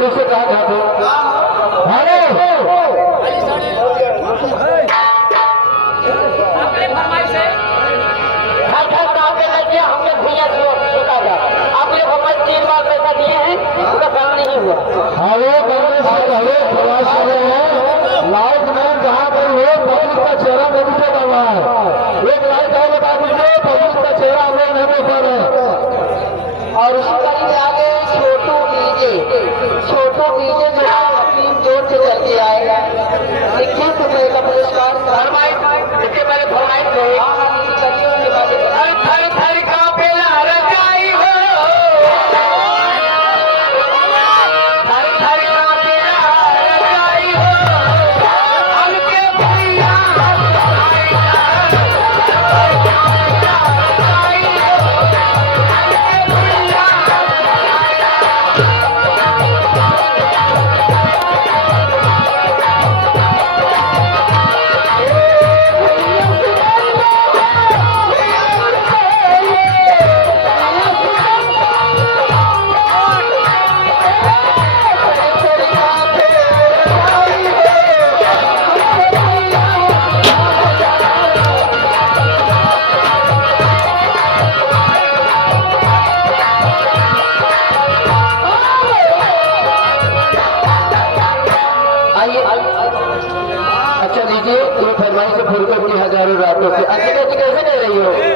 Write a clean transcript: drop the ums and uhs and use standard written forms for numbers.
फिर से कहा था हेलो आपने फरमाइश है हमने भैया आपने फरमाइश 3 बार पैसा दिए हैं, पूरा काम नहीं हुआ। हेलो हेलो प्रवास कर रहे हैं लाइट मैन जहाँ पर हो पब्लिक का चेहरा नहीं दिख रहा है। एक लाइट और बता दीजिए पब्लिक का चेहरा हम लोग नहीं देख पा रहे हैं। और उसी कड़ी में आगे छोटू डीजे जो अपनी जोर से करके आएगा 21 रुपए का पुरस्कार। फरमाइश इसके पहले फरमाइश अच्छा लीजिए, ये फरमाइश से फुर्सत की हजारों रातों से अच्छी कैसे दे रही हो।